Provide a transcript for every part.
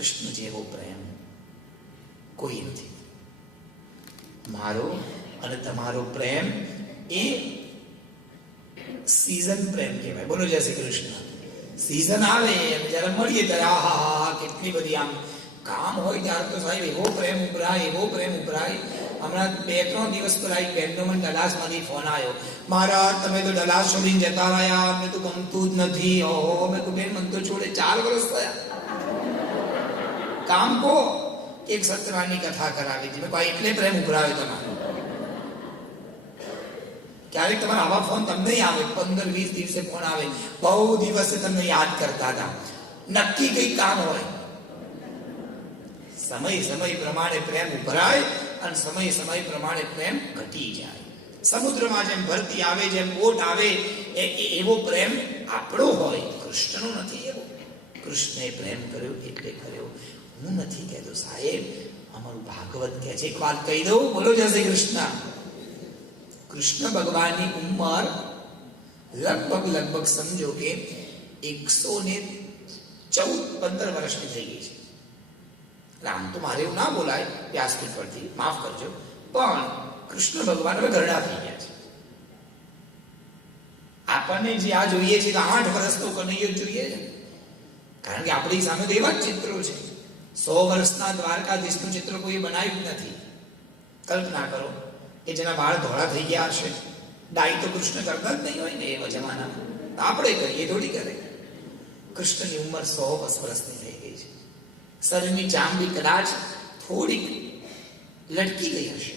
કૃષ્ણ જેવો પ્રેમ કોઈ નથી. મારો અને તમારો પ્રેમ એ સીઝન પ્રેમ કહેવાય. બોલો જય શ્રી કૃષ્ણ. સીઝન આવે જયારે મળીએ ત્યારે આહા કેટલી બધી આમ કામ હોય ત્યારે તો સાહેબ એવો પ્રેમ ઉભરાય, એવો પ્રેમ ઉભરાય. હમણાં 2-3 દિવસ પહેલા એક બહેનનો મને ડલાસમાંથી ફોન આવ્યો, મારા તમે તો ડલાસ છોડીને જતા રહ્યા, અમને તો ગમતું જ નથી. ઓહો, મેં તો બેન મને તો છોડે 4 વર્ષ થયા. કામ કો એક સત્યનારાયણની કથા કરાવી હતી. મેં એટલે પ્રેમ ઉભરાયો તમારો. ક્યારેક તમારા આવા ફોન તમને આવે, 15-20 દિવસે ફોન આવે, બહુ દિવસે તમને યાદ કરતા હતા. નક્કી કઈ કામ હોય. સમય પ્રમાણે પ્રેમ ઉભરાય અને સમય પ્રમાણે પ્રેમ ઘટી જાય. સમુદ્રમાં જેમ ભરતી આવે, જેમ બોટ આવે, એવો પ્રેમ આપણો હોય, કૃષ્ણનો નથી એવો. કૃષ્ણે પ્રેમ કર્યો એટલે કર્યો. હું નથી કહેતો સાહેબ, અમારું ભાગવત કહે છે. એક વાત કહી દઉં, બોલો જય શ્રી કૃષ્ણ. કૃષ્ણ ભગવાનની ઉંમર લગભગ સમજો કે 114-15 વર્ષની થઈ ગઈ છે. આમ તો મારે એવું ના બોલાય વ્યાસપીઠ પરથી, માફ કરજો, પણ કૃષ્ણ ભગવાન હવે ઘરડા થઈ ગયા છે. આપણને જે આ જોઈએ છે 8 વર્ષ તો કનૈયો જોઈએ છે, કારણ કે આપણી સામે તો એવા જ ચિત્રો છે. 100 વર્ષના દ્વારકાધીશનું ચિત્ર કોઈ બનાવ્યું નથી. કલ્પના કરો કે જેના વાળ ધોળા થઈ ગયા હશે. ડાઈ તો કૃષ્ણ કરતા જ નહીં હોય ને એવા જમાનામાં. આપણે કરીએ થોડી કરે. કૃષ્ણની ઉંમર 100 વર્ષની થઈ ગઈ છે. શરીરની ચામડી કદાચ થોડીક લટકી ગઈ હશે,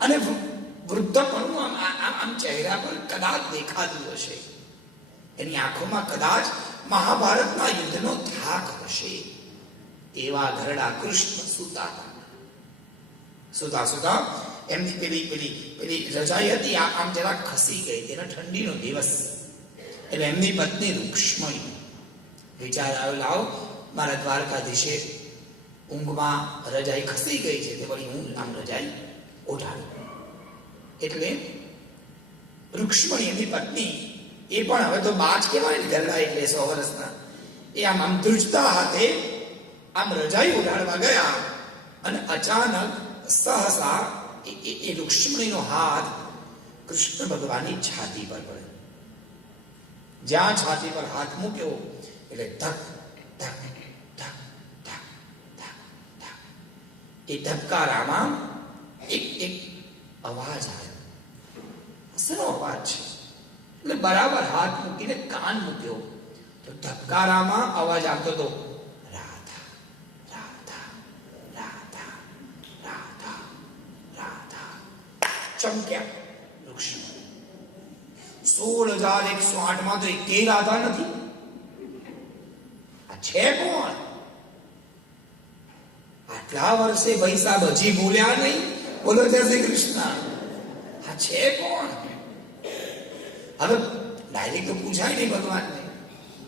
અને વૃદ્ધપણું આમ ચહેરા પર કદાચ દેખાતું હશે. એની આંખોમાં કદાચ મહાભારતના યુદ્ધનો થાક હશે. એવા ઘરડા કૃષ્ણ સુતા એમની પેલી રજાઈ હતી, આમ જરા ખસી ગઈ. તેના ઠંડીનો દિવસ એટલે એમની પત્ની રૂક્ષ્મણી વિચાર આવ્યો, લાવ મારા દ્વારકાધીશે ઊંઘમાં રજાઈ ખસી ગઈ છે, તે વળી હું આમ રજાઈ ઓઢાડું. એટલે રૂક્ષ્મણી એમની પત્ની, એ પણ હવે તો બાજ કહેવાય ને ઘરડા એટલે 100 વર્ષના, એ આમ ધ્રુજતા હાથે આમ રજાઈ ઓઢાડવા ગયા, અને અચાનક સહસા એ રૂક્ષ્મણીનો હાથ કૃષ્ણ ભગવાનની છાતી પર પડ્યો. જ્યાં છાતી પર હાથ મૂક્યો એટલે ધક ધક ધક ધક ધક ધક, એ ધબકારામાં એક અવાજ આવ્યો. શેનો અવાજ છે? એટલે બરાબર હાથ મૂકીને કાન મૂક્યો તો ધબકારામાં અવાજ આવતો હતો, રાધા રાધા રાધા રાધા રાધા. ચમક્યા વૃક્ષમાં. 16,108 તો એકેય રાધા નથી. આ છે કોણ? આટલા વર્ષે ભાઈ સાહેબ હજી ભૂલ્યા નહીં? બોલો જય શ્રી કૃષ્ણ. આ છે કોણ? હવે ડાયરેક્ટ તો પૂછાય નહીં ભગવાનને,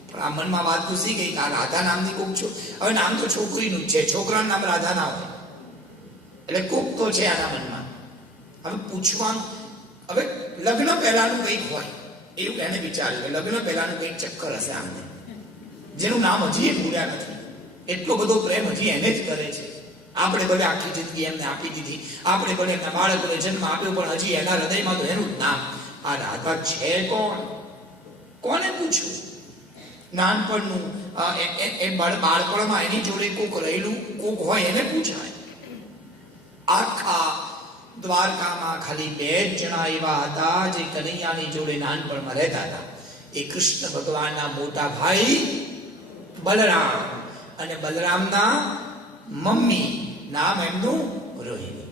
પણ આ મનમાં વાત ઘૂસી ગઈ કે આ રાધા નામની કોક છો. હવે નામ તો છોકરીનું જ છે, છોકરાનું નામ રાધા ના હોય, એટલે કોક તો છે આના મનમાં. હવે પૂછવાનું, હવે લગ્ન પહેલાનું કંઈક હોય એવું એને વિચાર્યું કે લગ્ન પહેલાનું કંઈક ચક્કર હશે આમને, જેનું નામ હજી એ ભૂલ્યા નથી. એટલો બધો પ્રેમ હજી એને જ કરે છે. આપણે ભલે આખી જિંદગી એમને આપી દીધી, આપણે ભલે એમના બાળકોને જન્મ આપ્યો, પણ હજી એના હૃદયમાં તો એનું જ નામ. આ રાધા છે કોણ? કોને પૂછ્યું? નાનપણનું બાળપણમાં એની જોડે કોક રહેલું કોક હોય એને પૂછાય. આખા દ્વારકામાં ખાલી 2 જ જણા એવા હતા જે કનૈયાની જોડે નાનપણમાં રહેતા હતા. એ કૃષ્ણ ભગવાનના મોટા ભાઈ બલરામ અને બલરામના મમ્મી, નામ એમનું રોહિણી.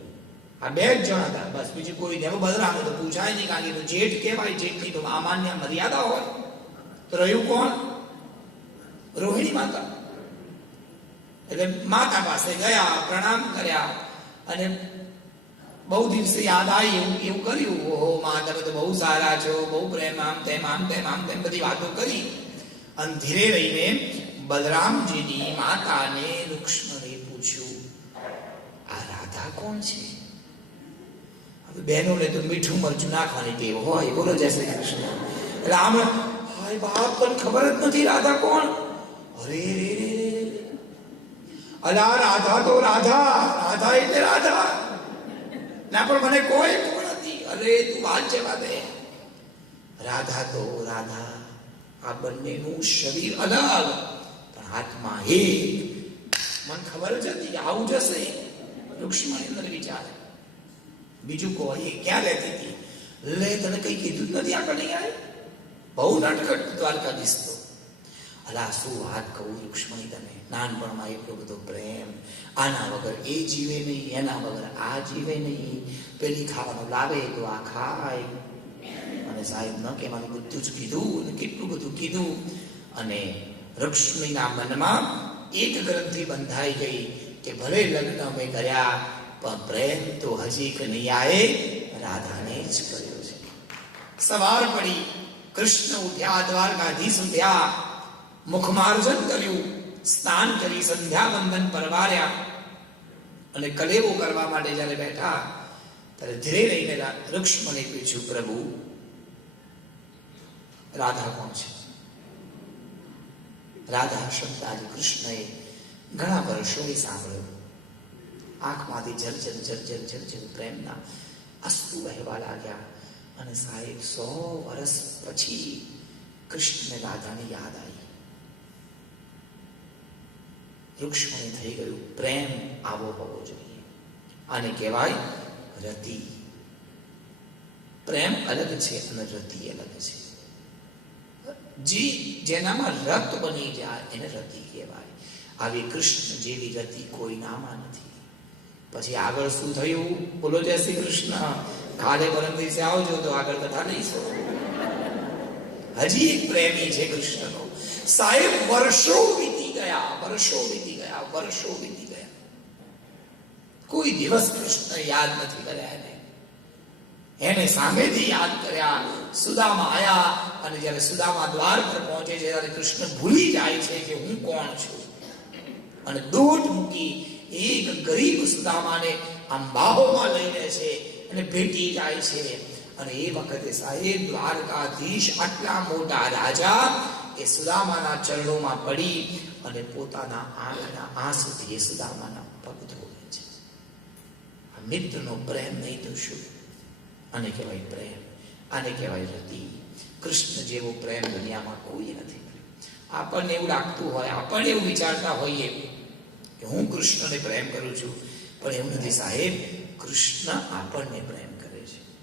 આ 2 જ જણા હતા, બસ. બીજું કોઈ નહીં. બલરામ તો પૂછાય નહીં, કારણ કે જેઠ કહેવાય, જેઠની તો સામાન્ય મર્યાદા હોય. તો રહ્યું કોણ? રોહિણી માતા. એટલે માતા પાસે ગયા, પ્રણામ કર્યા, અને બહુ દિવસે યાદ આવી એવું કર્યું. ઓહો માં, તમે તો બહુ સારા છો, બહુ પ્રેમ, આમ તેમ બધી વાતો કરી. અને ધીરે રહીને બલરામજીની માતાને રૂક્ષ્મણીએ પૂછ્યું, આ રાધા કોણ છે? હવે બહેનોને તો મીઠું મરચું નાખવાની ટેવ હોય. બોલો જય શ્રી કૃષ્ણ. એટલે આમ હાય બાપ, પણ ખબર જ નથી રાધા કોણ. અરે રે રે, અલા રાધા તો રાધા, રાધા એટલે રાધા ના, પણ મને કોઈ નથી. અરે તું વાત જવા દે. રાધા તો રાધા, આ બંનેનું શરીર અલગ પણ આત્મા એક. મને ખબર જ હતી આવું જશે. રૂક્ષ્મણી અંદર વિચાર, બીજું કોઈ ક્યાં રહેતી હતી? લે તને કઈ કીધું જ નથી આગળ નહીં આવે. બહુ નટખટ દ્વારકાધીશ તો. અલા શું વાત કહું રૂક્ષ્મણી તને, નાનપણમાં એટલો બધો પ્રેમ, આના વગર એ જીવે નહીં, એના વગર આ જીવે નહીં. પેલી ખાવાનું લાવે તો આ ખાય. અને સાહેબ ન કહેવાનું બધું જ કીધું અને કેટલું બધું કીધું. અને રૂક્ષ્મણીના મનમાં એક ગ્રંથિ બંધાઈ ગઈ કે ભલે લગ્ન મેં કર્યા પણ પ્રેમ તો હજી કે નહીં આવે, રાધાને જ કર્યો છે. સવાર પડી, કૃષ્ણ ઉઠ્યા, દ્વારકાધીશ ઉઠ્યા, મુખમાર્જન કર્યું, સ્નાન કરી, સંધ્યા વંદન પરવાર્યા અને કલેવો કરવા માટે જયારે બેઠા ત્યારે ધીરે રહીને રૂક્ષ્મણી પૂછ્યું, પ્રભુ રાધા કોણ છે? રાધા શબ્દ આજે કૃષ્ણએ ઘણા વર્ષોએ સાંભળ્યો. આંખમાંથી જર્જર જર્જર જર્જર પ્રેમના અશ્રુ વહેવા લાગ્યા. અને સાહેબ 100 વર્ષ પછી કૃષ્ણને રાધાની યાદ આવી. રૂક્ષ્મણી થઈ ગયું. પ્રેમ આવો હોવો જોઈએ. આને કહેવાય રતિ. પ્રેમ અલગ છે અને રતિ અલગ છે. જેનામાં રત બની જાય એને રતિ કહેવાય. આવી કૃષ્ણ જેવી રતિ કોઈનામાં નથી. પછી આગળ શું થયું? બોલો જય શ્રી કૃષ્ણ. કાલે પરમ દિવસે આવજો તો આગળ કથા લઈશું. હજી એક પ્રેમી છે કૃષ્ણનો. સાહેબ વર્ષો વીતી ગયા, વર્ષો વીતી ગયા, વર્ષો વીતી ગયા. કોઈ દિવસ કૃષ્ણ યાદ નથી કર્યા એને સામેથી યાદ કર્યા. સુદામા આયા અને જયારે સુદામા દ્વાર પર પહોંચે છે ત્યારે કૃષ્ણ ભૂલી જાય છે કે હું કોણ છું. અને દોટ મૂકી એક ગરીબ સુદામાને આમ બાહોમાં લઈ લે છે અને ભેટી જાય છે. અને એ વખતે સાહેબ દ્વારકાધીશ આટલા મોટા રાજા એ સુદામાના ચરણોમાં પડી અને પોતાના આંખના આંસુથી એ સુદામાના પગ ધોવે છે. આ મિત્રનો પ્રેમ નહીં તો શું? આને કહેવાય પ્રેમ, આને કહેવાય રતિ. કૃષ્ણ જેવો પ્રેમ દુનિયામાં કોઈ નથી. આપણને એવું લાગતું હોય, આપણને એવું વિચારતા હોઈએ કે હું કૃષ્ણને પ્રેમ કરું છું, પણ એવું નથી સાહેબ. કૃષ્ણ આપણને પ્રેમ